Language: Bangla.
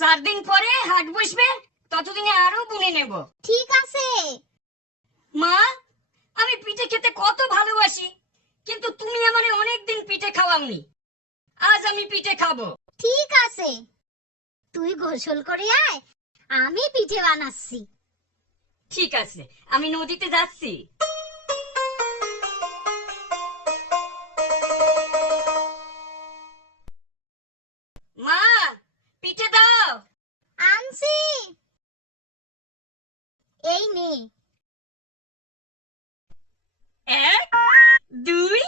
4 দিন পরে হাট বসবে, ততদিনে আরো বুনে নেব। ঠিক আছে। মা, আমি পিঠে খেতে কত ভালোবাসি, কিন্তু তুমি আমারে অনেকদিন পিঠে খাওয়াওনি। আজ আমি পিঠে খাবো। ঠিক আছে, তুই গোসল করে আয়, আমি পিঠে বানাচ্ছি। ঠিক আছে, আমি নদীতে যাচ্ছি। মা, পিঠে দাও। আনছি, এই নে। 1 2